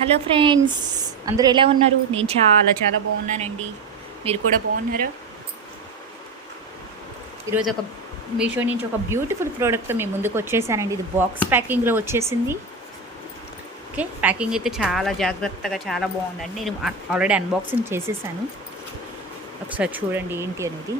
Hello friends, అందరూ ఎలా ఉన్నారు? నేను చాలా చాలా బాగున్నానండి. మీరు కూడా బాగున్నారా? ఈరోజు మీషో నుంచి ఒక బ్యూటిఫుల్ ప్రోడక్ట్ మీ ముందుకు వచ్చేసానండి. ఇది బాక్స్ ప్యాకింగ్లో వచ్చేసింది. ఓకే, ప్యాకింగ్ అయితే చాలా జాగ్రత్తగా చాలా బాగుందండి. నేను ఆల్రెడీ అన్బాక్సింగ్ చేసేసాను. ఒకసారి చూడండి ఏంటి అనేది.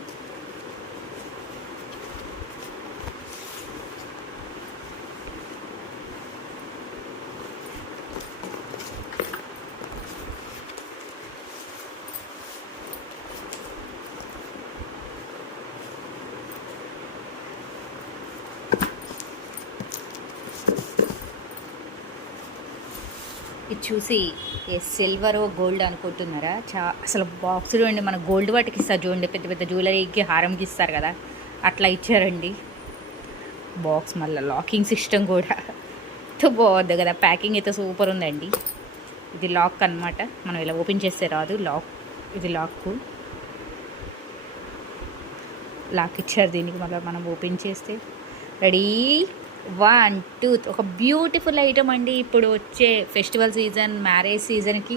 ఇది చూసి సిల్వర్ గోల్డ్ అనుకుంటున్నారా? అసలు బాక్సులు అండి, మన గోల్డ్ వాటికి ఇస్తారు చూడండి, పెద్ద పెద్ద జ్యువెలరీకి హారంకి ఇస్తారు కదా, అట్లా ఇచ్చారండి. బాక్స్ మళ్ళీ లాకింగ్ సిస్టమ్ కూడా బాగుంది కదా. ప్యాకింగ్ అయితే సూపర్ ఉందండి. ఇది లాక్ అనమాట, మనం ఇలా ఓపెన్ చేస్తే రాదు లాక్. ఇది లాక్ ఇచ్చారు దీనికి. మళ్ళీ మనం ఓపెన్ చేస్తే రెడీ 1 2 ఒక బ్యూటిఫుల్ ఐటమ్ అండి. ఇప్పుడు వచ్చే ఫెస్టివల్ సీజన్, మ్యారేజ్ సీజన్కి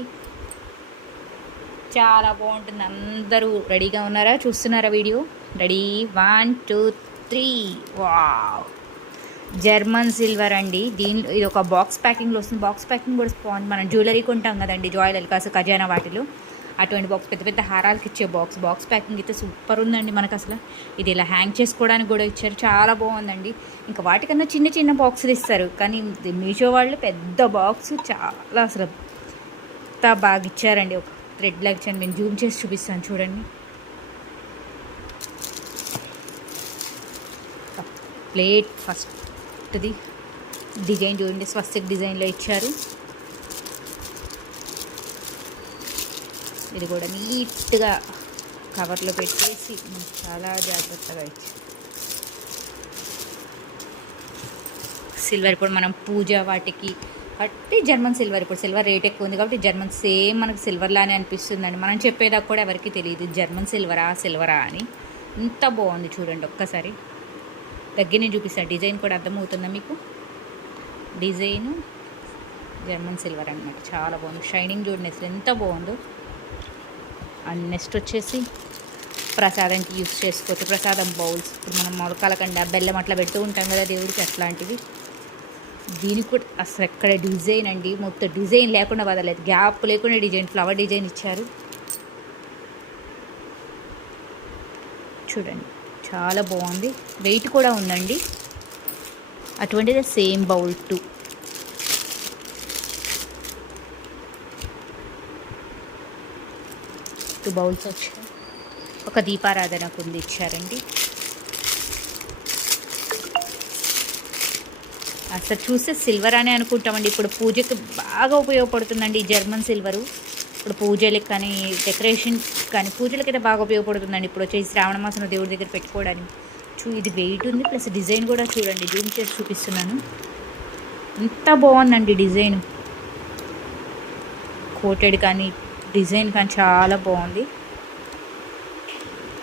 చాలా బాగుంటుంది. అందరూ రెడీగా ఉన్నారా? చూస్తున్నారా video? Ready 1 2 3. Wow, German silver అండి. దీనిలో ఇది ఒక బాక్స్ ప్యాకింగ్లో వస్తుంది. బాక్స్ ప్యాకింగ్ కూడా స్పాంజ్, మనం జ్యువెలరీ కొంటాం కదండి, జాయిల్ ఎల్కాస్, ఖజానా వాటిలో అటువంటి బాక్స్, పెద్ద పెద్ద హారాలకి ఇచ్చే బాక్స్ ప్యాకింగ్ అయితే సూపర్ ఉందండి. మనకు అసలు ఇది ఇలా హ్యాంగ్ చేసుకోవడానికి కూడా ఇచ్చారు, చాలా బాగుందండి. ఇంకా వాటికన్నా చిన్న చిన్న బాక్సులు ఇస్తారు, కానీ మీషో వాళ్ళు పెద్ద బాక్స్ చాలా అసలు ఎంత బాగా ఇచ్చారండి. ఒక థ్రెడ్ లాగా ఇచ్చాను, నేను జూమ్ చేసి చూపిస్తాను చూడండి. ప్లేట్ ఫస్ట్ది డిజైన్ చూడండి, స్వస్తిక్ డిజైన్లో ఇచ్చారు. ఇది కూడా నీట్గా కవర్లో పెట్టేసి చాలా జాగ్రత్తగా ఇచ్చారు. సిల్వర్ ఇప్పుడు మనం పూజ వాటికి బట్టి జర్మన్ సిల్వర్, ఇప్పుడు సిల్వర్ రేట్ ఎక్కువ ఉంది కాబట్టి జర్మన్ సేమ్ మనకు సిల్వర్ లానే అనిపిస్తుందండి. మనం చెప్పేదాకా కూడా ఎవరికి తెలియదు జర్మన్ సిల్వరా అని. ఇంత బాగుంది చూడండి. ఒక్కసారి దగ్గర నేను చూపిస్తాను. డిజైన్ కూడా అర్థమవుతుందా మీకు? డిజైను జర్మన్ సిల్వర్ అనమాట, చాలా బాగుంది. షైనింగ్ చూడండి అసలు ఎంత బాగుందో. అండ్ నెక్స్ట్ వచ్చేసి ప్రసాదంకి యూస్ చేసుకోవచ్చు. ప్రసాదం బౌల్స్, ఇప్పుడు మనం మొలకలకండ బెల్లం అట్లా పెడుతూ ఉంటాం కదా దేవుడికి, అట్లాంటివి. దీనికి కూడా అసలు ఎక్కడ డిజైన్ అండి, మొత్తం డిజైన్ లేకుండా వదలేదు, గ్యాప్ లేకుండా డిజైన్, ఫ్లవర్ డిజైన్ ఇచ్చారు చూడండి, చాలా బాగుంది. వెయిట్ కూడా ఉందండి. అటువంటిదే సేమ్ బౌల్ 2 బౌల్స్ వచ్చాయి. ఒక దీపారాధనకు ఉంది ఇచ్చారండి. అసలు చూస్తే సిల్వర్ అనే అనుకుంటామండి. ఇప్పుడు పూజకి బాగా ఉపయోగపడుతుందండి ఈ జర్మన్ సిల్వరు. ఇప్పుడు పూజలకు కానీ, డెకరేషన్ కానీ, పూజలకైతే బాగా ఉపయోగపడుతుందండి. ఇప్పుడు వచ్చేసి శ్రావణ మాసంలో దేవుడి దగ్గర పెట్టుకోవడానికి. ఇది వెయిట్ ఉంది, ప్లస్ డిజైన్ కూడా చూడండి, జూమ్ చేసి చూపిస్తున్నాను. ఎంత బాగుందండి డిజైన్, కోటెడ్ కానీ డిజైన్ కానీ చాలా బాగుంది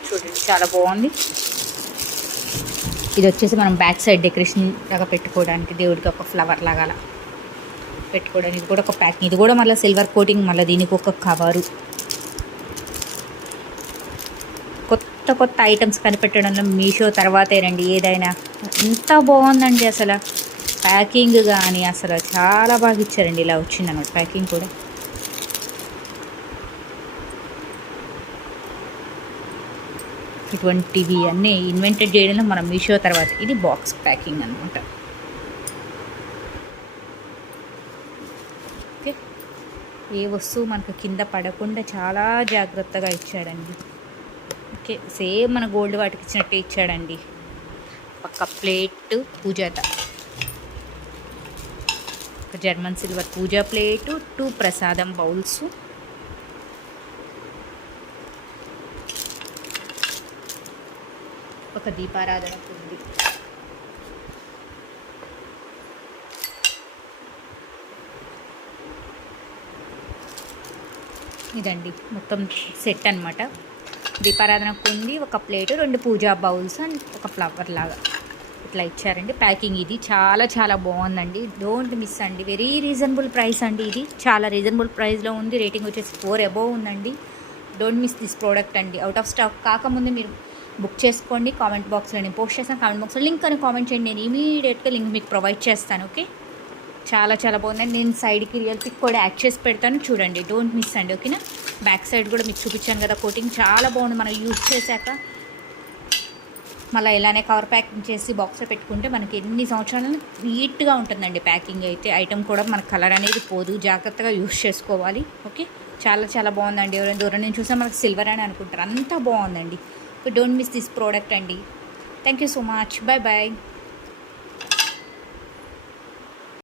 చూడండి, చాలా బాగుంది. ఇది వచ్చేసి మనం బ్యాక్ సైడ్ డెకరేషన్ లాగా పెట్టుకోవడానికి, దేవుడికి ఒక ఫ్లవర్ లాగా అలా పెట్టుకోవడానికి. ఇది కూడా ఒక ప్యాకింగ్, ఇది కూడా మళ్ళీ సిల్వర్ కోటింగ్, మళ్ళీ దీనికి ఒక కవరు. కొత్త కొత్త ఐటమ్స్ కనిపెట్టడంలో మీషో తర్వాతేనండి ఏదైనా. ఎంత బాగుందండి అసలు ప్యాకింగ్ కానీ, అసలు చాలా బాగా ఇచ్చారండి. ఇలా వచ్చిందన్నమాట ప్యాకింగ్ కూడా. ఇటువంటివి అన్నీ ఇన్వెంటెడ్ చేయడంలో మనం మీషో తర్వాత. ఇది బాక్స్ ప్యాకింగ్ అనమాట. ఓకే, ఏ వస్తువు మనకు కింద పడకుండా చాలా జాగ్రత్తగా ఇచ్చాడండి. ఓకే, సేమ్ మన గోల్డ్ వాటికి ఇచ్చినట్టే ఇచ్చాడండి. ఒక ప్లేట్ పూజాత, ఒక జర్మన్ సిల్వర్ పూజా ప్లేటు, 2 ప్రసాదం బౌల్స్, ఒక దీపారాధన ఉంది. ఇదండి మొత్తం సెట్ అనమాట. దీపారాధన కుంది, ఒక ప్లేటు, 2 పూజా బౌల్స్ అండ్ ఒక ఫ్లవర్ లాగా ఇట్లా ఇచ్చారండి ప్యాకింగ్. ఇది చాలా చాలా బాగుందండి, డోంట్ మిస్ అండి. వెరీ రీజనబుల్ ప్రైస్ అండి, ఇది చాలా రీజనబుల్ ప్రైస్లో ఉంది. రేటింగ్ వచ్చేసి 4 అబోవ్ ఉందండి. డోంట్ మిస్ దిస్ ప్రోడక్ట్ అండి. అవుట్ ఆఫ్ స్టాక్ కాకముందే మీరు బుక్ చేసుకోండి. కామెంట్ బాక్స్లో నేను పోస్ట్ చేస్తాను, కామెంట్ బాక్స్లో లింక్ అని కామెంట్ చేయండి, నేను ఇమీడియట్గా లింక్ మీకు ప్రొవైడ్ చేస్తాను. ఓకే, చాలా చాలా బాగుందండి. నేను సైడ్కి రియల్ పిక్ కూడా యాడ్ చేసి పెడతాను, చూడండి. డోంట్ మిస్ అండి. ఓకేనా, బ్యాక్ సైడ్ కూడా మీకు చూపించాను కదా, కోటింగ్ చాలా బాగుంది. మనం యూజ్ చేశాక మళ్ళీ ఇలానే కవర్ ప్యాకింగ్ చేసి బాక్స్లో పెట్టుకుంటే మనకి ఎన్ని సంవత్సరాలు నీట్గా ఉంటుందండి. ప్యాకింగ్ అయితే ఐటమ్ కూడా మన కలర్ అనేది పోదు, జాగ్రత్తగా యూజ్ చేసుకోవాలి. ఓకే, చాలా చాలా బాగుందండి. ఎవరైనా దూరం నుంచి చూస్తే మనకి సిల్వర్ అని అనుకుంటారు, అంతా బాగుందండి. డోంట్ మిస్ దిస్ ప్రోడక్ట్ అండి. Thank you so much, bye bye.